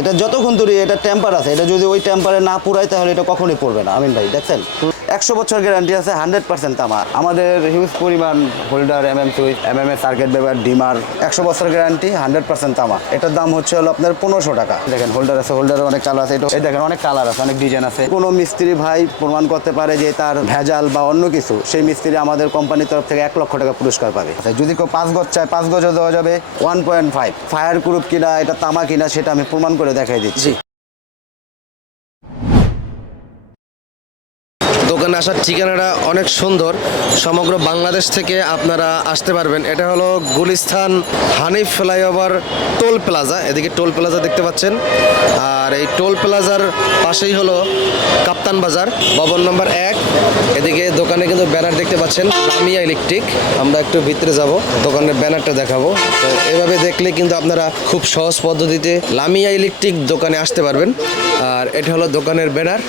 এটা যতক্ষণ দূরে এটা টেম্পার আছে, এটা যদি ওই টেম্পারে না পুরায়, তাহলে এটা কখনোই পড়বে না। আমিন ভাই, দেখছেন? একশো বছর গ্যারান্টি আছে হান্ড্রেড পার্সেন্ট তামা আমাদের হিউজ পরিমাণ holder M M switch M M এ সার্কিট ব্যবহার ডিমার একশো বছর গ্যারান্টি হান্ড্রেড পার্সেন্ট তামা এটার দাম হচ্ছে হলো আপনার পনেরোশো টাকা। দেখেন হোল্ডার আছে হোল্ডারের অনেক কালার আছে। এটা দেখেন অনেক কালার আছে অনেক ডিজাইন আছে। কোনো মিস্ত্রি ভাই প্রমাণ করতে পারে যে তার ভেজাল বা অন্য কিছু সেই মিস্ত্রি আমাদের কোম্পানির তরফ থেকে এক লক্ষ টাকা পুরস্কার পাবে। আচ্ছা, যদি কেউ পাঁচ গজ চায় পাঁচ গজও দেওয়া যাবে। One point five fire group কিনা এটা তামা কিনা সেটা আমি প্রমাণ করে দেখাই দিচ্ছি। দোকানে আসার ঠিকানাটা অনেক সুন্দর। সমগ্র বাংলাদেশ থেকে আপনারা আসতে পারবেন। এটা হলো Gulistan Hanif flyover toll plaza. এদিকে টোল প্লাজা দেখতে পাচ্ছেন। আর এই টোল প্লাজার পাশেই হলো কাপ্তান বাজার, ভবন নম্বর এক। এদিকে দোকানে কিন্তু ব্যানার দেখতে পাচ্ছেন লামিয়া ইলেকট্রিক। আমরা একটু ভিতরে যাব, দোকানের ব্যানারটা দেখাবো। তো এভাবে দেখলে কিন্তু আপনারা খুব সহজ পদ্ধতিতে লামিয়া ইলেকট্রিক দোকানে আসতে পারবেন। আর এটা হলো দোকানের ব্যানার।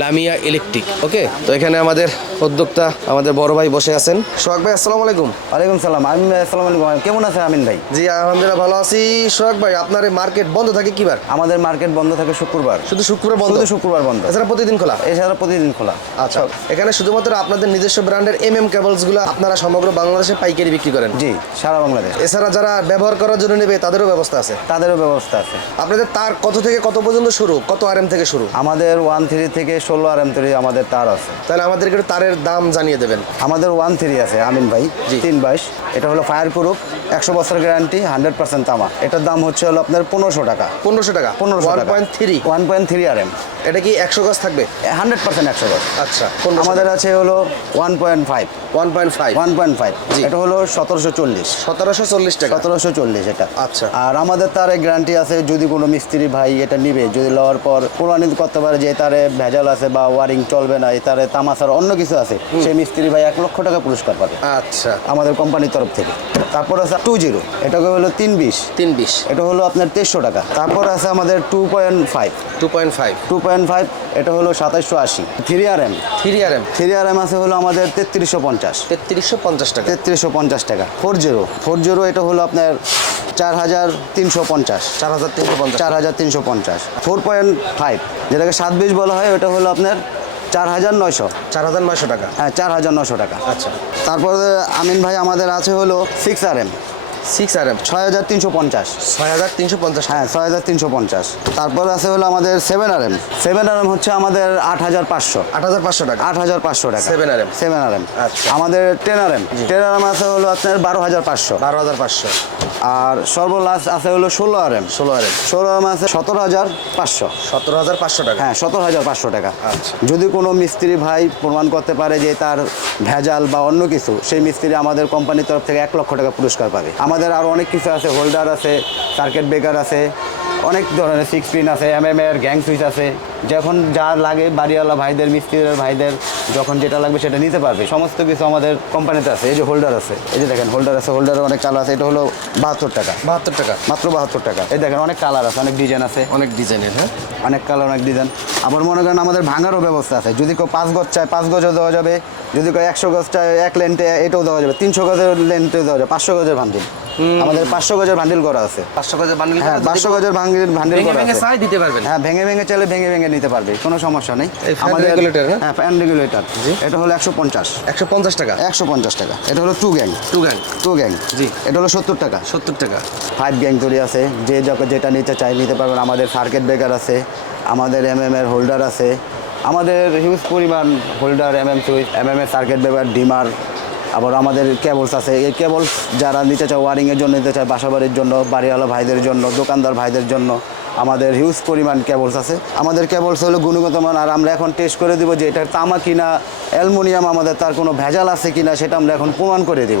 লামিয়া ইলেকট্রিক ওকে? তো এখানে আমাদের উদ্যোক্তা আমাদের বড় ভাই বসে আছেন। সোহাগ ভাই আসসালামু আলাইকুম। ওয়ালাইকুম সালাম। আমি আসসালামু আলাইকুম। কেমন আছে আমিন ভাই? জি আলহামদুলিল্লাহ ভালো আছি। সোহাগ ভাই আপনার মার্কেট বন্ধ থাকে কিবার? আমাদের মার্কেট বন্ধ থাকে শুক্রবার। শুধু শুক্রবার বন্ধ? শুধু শুক্রবার বন্ধ। এছাড়া প্রতিদিন খোলা? এছাড়া প্রতিদিন খোলা। আচ্ছা এখানে শুধুমাত্র আপনাদের নিজস্ব ব্র্যান্ডের এম এম কেবলসগুলো আপনারা সমগ্র বাংলাদেশে পাইকারি বিক্রি করেন? জি সারা বাংলাদেশ। এছাড়া যারা ব্যবহার করার জন্য নেবে তাদেরও ব্যবস্থা আছে? তাদেরও ব্যবস্থা আছে। আপনাদের তার কত থেকে কত পর্যন্ত শুরু? কত আর এম থেকে শুরু? আমাদের ওয়ান থ্রি থেকে ষোলো আর এম থ্রি আমাদের তার আছে। তাহলে আমাদের একটু তারের দাম জানিয়ে দেবেন। আমাদের ওয়ান থ্রি আছে আমিন ভাই। তিন বাইশ। এটা হলো ফায়ার প্রুফ একশো বছর গ্যারান্টি হান্ড্রেড পার্সেন্ট তামা। এটার দাম হচ্ছে হলো আপনার পনেরোশো টাকা। পনেরোশো টাকা? পনেরোশো one point three one point three R M এটা কি একশো গাছ থাকবে? হান্ড্রেড পার্সেন্ট একশো দশ আচ্ছা আমাদের আছে হলো one point five one point five one point five জি। এটা হলো সতেরোশো চল্লিশ। সতেরোশো চল্লিশ টাকা। সতেরোশো চল্লিশ এটা। আচ্ছা। আর আমাদের তারে গ্যারান্টি আছে যদি কোনো মিস্ত্রি ভাই এটা নিবে যদি লওয়ার পর প্রমাণিত করতে পারে যে তারে ভেজাল আছে বা ওয়ারিং চলবে না তারে তামাশার অন্য কিছু আছে সেই মিস্ত্রি ভাই এক লক্ষ টাকা পুরস্কার পাবে। আচ্ছা। আমাদের কোম্পানির তরফ থেকে। তারপর আছে টু জিরো। এটাকে হলো তিন বিশ। তিন বিশ। এটা হলো আপনার তেইশশো টাকা। তারপর আছে আমাদের two point five. Two point five. Two point five এটা হলো সাতাশশো আশি। Three R M three R M three R M আছে হলো আমাদের তেত্রিশশো পঞ্চাশ। তেত্রিশশো পঞ্চাশ টাকা। তেত্রিশশো পঞ্চাশ টাকা। Four zero. ফোর জিরো এটা হলো আপনার চার হাজার তিনশো পঞ্চাশ। চার হাজার তিনশো পঞ্চাশ। চার হাজার তিনশো পঞ্চাশ। ফোর পয়েন্ট ফাইভ যেটাকে সাত বিশ বলা হয় ওটা হলো আপনার চার হাজার নয়শো। চার হাজার নয়শো টাকা। হ্যাঁ চার হাজার নশো টাকা। আচ্ছা। তারপরে আমিন ভাই আমাদের আছে হলো six R M six R M ছয় হাজার তিনশো পঞ্চাশ। ছয় হাজার তিনশো পঞ্চাশ। হ্যাঁ ছয় হাজার তিনশো পঞ্চাশ। তারপর আছে হলো আমাদের seven R M seven R M হচ্ছে আমাদের আট হাজার পাঁচশো। আট হাজার পাঁচশো টাকা। আট হাজার পাঁচশো টাকা। 7RM সেভেন আর এম আচ্ছা। আমাদের ten R M ten R M আছে হলো আপনার বারো হাজার পাঁচশো। বারো হাজার পাঁচশো। আর সর্বলাস্ট আছে হলো ষোলো আর এম ষোলো আর এম ষোলো আর এম আছে সতেরো হাজার পাঁচশো। সতেরো হাজার পাঁচশো টাকা। হ্যাঁ সতেরো হাজার পাঁচশো টাকা। আচ্ছা। যদি কোনো মিস্ত্রি ভাই প্রমাণ করতে পারে যে তার ভেজাল বা অন্য কিছু সেই মিস্ত্রি আমাদের কোম্পানির তরফ থেকে এক লক্ষ টাকা পুরস্কার পাবে। আমাদের আরও অনেক কিছু আছে হোল্ডার আছে সার্কিট ব্রেকার আছে অনেক ধরনের সিক্স পিন আছে এম এম এর গ্যাং সুইচ আছে। যখন যা লাগে বাড়িওয়ালা ভাইদের মিস্ত্রিদের ভাইদের যখন যেটা লাগবে সেটা নিতে পারবে। সমস্ত কিছু আমাদের কোম্পানিতে আছে এই যে হোল্ডার আছে এই যে দেখেন হোল্ডার আছে হোল্ডারের অনেক কালার আছে এটা হলো বাহাত্তর টাকা। বাহাত্তর টাকা। মাত্র বাহাত্তর টাকা। এই দেখেন অনেক কালার আছে অনেক ডিজাইন আছে। অনেক ডিজাইনের হ্যাঁ? অনেক কালার অনেক ডিজাইন আবার মনে করেন আমাদের ভাঙারও ব্যবস্থা আছে। যদি কেউ পাঁচ গজ চায় পাঁচ গজও দেওয়া যাবে। যদি কেউ একশো গজ চায় এক লেন্টে এটাও দেওয়া যাবে। তিনশো গজের লেন্টে দেওয়া যাবে পাঁচশো গজের ভান্ডিল আমাদের পাঁচশো গজের ভান্ডিল করা আছে। পাঁচশো গজের বান্ডিল হ্যাঁ পাঁচশো গজের ভান্ডিল ভান্ডিল ভেঙে করা আছে। দিতে পারবেন। হ্যাঁ ভেঙে ভেঙে চাইলে ভেঙে ভেঙে নিতে পারবে কোনো সমস্যা নেই। fan regulator, হ্যাঁ? ফ্যান রেগুলেটর এটা হলো একশো পঞ্চাশ। একশো পঞ্চাশ টাকা। একশো পঞ্চাশ টাকা। এটা হলো two gang two gang two gang জি। এটা হলো সত্তর টাকা। সত্তর টাকা। ফাইভ গ্যাং তৈরি আছে। যে যেটা নিতে চাই নিতে পারবেন। আমাদের সার্কেট ব্রেকার আছে। আমাদের এম এম এর হোল্ডার আছে। আমাদের হিউজ পরিমাণ holder M M switch M M এর সার্কেট ব্রেকার ডিমার আবার আমাদের কেবলস আছে। এই কেবলস যারা নিতে চায় ওয়ারিংয়ের জন্য নিতে চায় বাসাবাড়ির জন্য, বাড়িওয়ালা ভাইদের জন্য, দোকানদার ভাইদের জন্য, আমাদের হিউজ পরিমাণ কেবলস আছে। আমাদের কেবলস হলো গুণগত মান, আর আমরা এখন টেস্ট করে দেবো যে এটার তামা কিনা, অ্যালমোনিয়াম আমাদের তার কোনো ভেজাল আছে কিনা, সেটা আমরা এখন প্রমাণ করে দিব।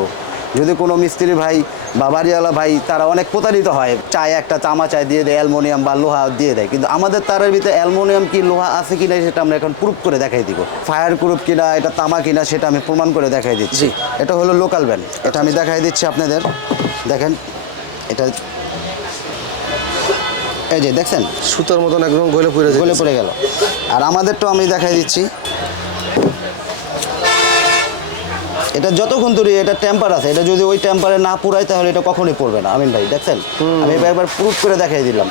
যদি কোনো মিস্ত্রি ভাই বা বাড়িওয়ালা ভাই তারা অনেক প্রতারিত হয়। চায় একটা তামা চায় দিয়ে দেয় অ্যালমোনিয়াম বা লোহা দিয়ে দেয়। কিন্তু আমাদের তারের ভিতরে অ্যালমোনিয়াম কি লোহা আছে কিনা সেটা আমরা এখন প্রুফ করে দেখাই দিব। ফায়ার প্রুফ কিনা এটা তামা কিনা সেটা আমি প্রমাণ করে দেখাই দিচ্ছি। এটা হলো লোকাল ব্যান্ড এটা আমি দেখাই দিচ্ছি আপনাদের। দেখেন এটা এই যে দেখছেন? সুতোর মতন একদম গলে পড়ে গলে পড়ে গেল। আর আমাদেরটাও আমি দেখাই দিচ্ছি। এটা যতক্ষণ ধরে এটা টেম্পার আছে এটা যদি ওই টেম্পারে না পুরায় তাহলে এটা কখনোই পড়বে না। আমিন ভাই দেখছেন? আমি এবার একবার প্রুফ করে দেখাই দিলাম।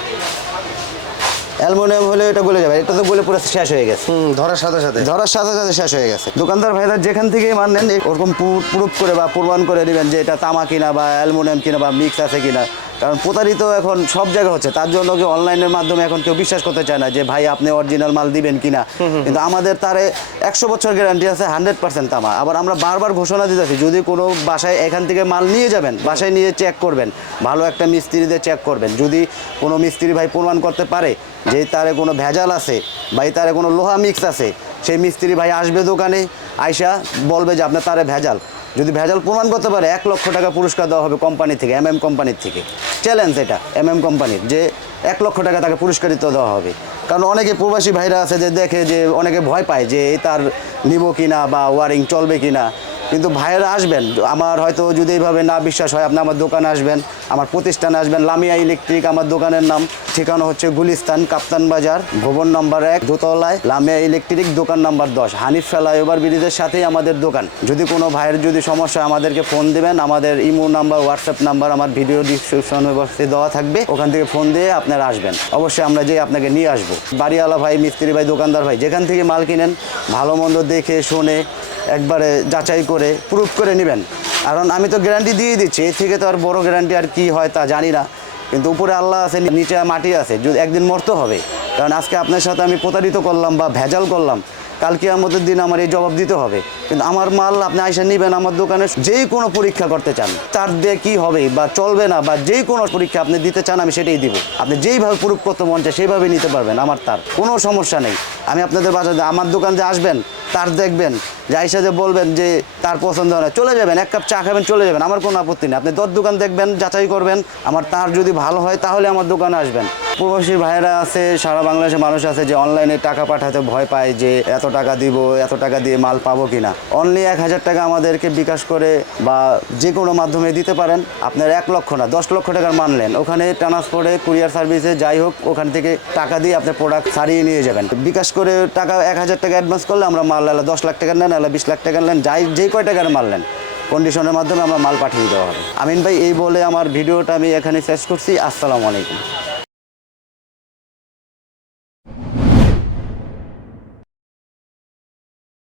অ্যালমোনিয়াম হলে এটা গলে যাবে এটা তো গলে পুরো শেষ হয়ে গেছে। ধরার সাথে সাথে। ধরার সাথে সাথে শেষ হয়ে গেছে। দোকানদার ভাইরা যেখান থেকেই মান নেন ওরকম প্রুফ করে বা প্রমাণ করে নেবেন যে এটা তামা কিনা বা অ্যালমোনিয়াম কিনা বা মিক্স আছে কিনা। কারণ প্রতারিত এখন সব জায়গায় হচ্ছে। তার জন্য কি অনলাইনের মাধ্যমে এখন কেউ বিশ্বাস করতে চায় না যে ভাই আপনি অরিজিনাল মাল দিবেন কিনা? কিন্তু আমাদের তারে একশো বছর গ্যারান্টি আছে হান্ড্রেড পার্সেন্ট তামা আবার আমরা বারবার ঘোষণা দিতেছি যদি কোনো বাসায় এখান থেকে মাল নিয়ে যাবেন বাসায় নিয়ে চেক করবেন ভালো একটা মিস্ত্রি দিয়ে চেক করবেন। যদি কোনো মিস্ত্রি ভাই প্রমাণ করতে পারে যে তারে কোনো ভেজাল আছে বা তারে কোনো লোহা মিক্স আছে সেই মিস্ত্রি ভাই আসবে দোকানে আইসা বলবে যে আপনার তারে ভেজাল। যদি ভেজাল প্রমাণ করতে পারে এক লক্ষ টাকা পুরস্কার দেওয়া হবে কোম্পানি থেকে এম এম কোম্পানির থেকে। চ্যালেঞ্জ এটা এম এম কোম্পানির যে এক লক্ষ টাকা তাকে পুরস্কারিত দেওয়া হবে। কারণ অনেকে প্রবাসী ভাইরা আছে যে দেখে যে অনেকে ভয় পায় যে তার নিব কিনা বা ওয়ারিং চলবে কিনা। কিন্তু ভাইয়েরা আসবেন, আমার হয়তো যদি এইভাবে না বিশ্বাস হয়, আপনি আমার দোকানে আসবেন, আমার প্রতিষ্ঠানে আসবেন, লামিয়া ইলেকট্রিক, আমার দোকানের নাম, ঠিকানা হচ্ছে গুলিস্তান, কাপ্তান বাজার, ভবন নাম্বার এক, দোতলায়, লামিয়া ইলেকট্রিক, দোকান নাম্বার দশ, হানিফ ফ্লাইওভার ব্রিজের সাথেই আমাদের দোকান। যদি কোনো ভাইয়ের যদি সমস্যা আমাদেরকে ফোন দিবেন, আমাদের ইমো নাম্বার, হোয়াটসঅ্যাপ নাম্বার, আমার ভিডিও ডিসক্রিপশন বক্সে দেওয়া থাকবে, ওখান থেকে ফোন দিয়ে আপনারা আসবেন। অবশ্যই আমরা যে আপনাকে নিয়ে আসব। বাড়িওয়ালা ভাই, মিস্ত্রি ভাই, দোকানদার ভাই, যেখান থেকে মাল কিনেন, ভালো মন্দ দেখে, শুনে একবারে যাচাই করে প্রুফ করে নেবেন। কারণ আমি তো গ্যারান্টি দিয়ে দিচ্ছি, এর থেকে তো আর বড় গ্যারান্টি আর কি হয় তা জানি না। কিন্তু উপরে আল্লাহ আছে নিচে মাটি আছে, যদি একদিন মরতে হবে। কারণ আজকে আপনার সাথে আমি প্রতারিত করলাম বা ভেজাল করলাম কালকে আমাদের দিন আমার এই জবাব দিতে হবে। কিন্তু আমার মাল আপনি আইসা নেবেন আমার দোকানে, যেই কোনো পরীক্ষা করতে চান, তার দিয়ে কী হবে বা চলবে না বা যেই কোনো পরীক্ষা আপনি দিতে চান, আমি সেটাই দিব। আপনি যেইভাবে প্রুফ করতে মন চায় সেইভাবে নিতে পারবেন, আমার তার কোনো সমস্যা নেই। আমি আপনাদের বাজারে আমার দোকান যে আসবেন, তার দেখবেন, যে আইসা যে বলবেন যে তার পছন্দ হয় না, চলে যাবেন, এক কাপ চা খাবেন, চলে যাবেন, আমার কোনো আপত্তি নেই। আপনি দর দোকান দেখবেন, যাচাই করবেন, আমার তার যদি ভালো হয়, তাহলে আমার দোকানে আসবেন। প্রবাসী ভাইয়েরা আছে, সারা বাংলাদেশের মানুষ আছে যে অনলাইনে টাকা পাঠাতে ভয় পায় যে এত টাকা দিব, এত টাকা দিয়ে মাল পাবো কিনা। অনলি এক হাজার টাকা আমাদেরকে বিকাশ করে বা যে কোনো মাধ্যমে দিতে পারেন। আপনার এক লক্ষ না, দশ লক্ষ টাকার মানলেন ওখানে ট্রান্সপোর্টে কুরিয়ার সার্ভিসে যাই হোক, ওখান থেকে টাকা দিয়ে আপনার প্রোডাক্ট সারিয়ে নিয়ে যাবেন। বিকাশ করে টাকা এক হাজার টাকা অ্যাডভান্স করলে আমরা মাল আলা দশ লাখ টাকা নেন আলা বিশ লাখ টাকা নেন, যাই, যেই কয় টাকার মাল নেন কন্ডিশনের মাধ্যমে আমরা মাল পাঠিয়ে দেওয়া হবে আমিন ভাই, এই বলে আমার ভিডিওটা আমি এখানে শেষ করছি। আসসালামু আলাইকুম।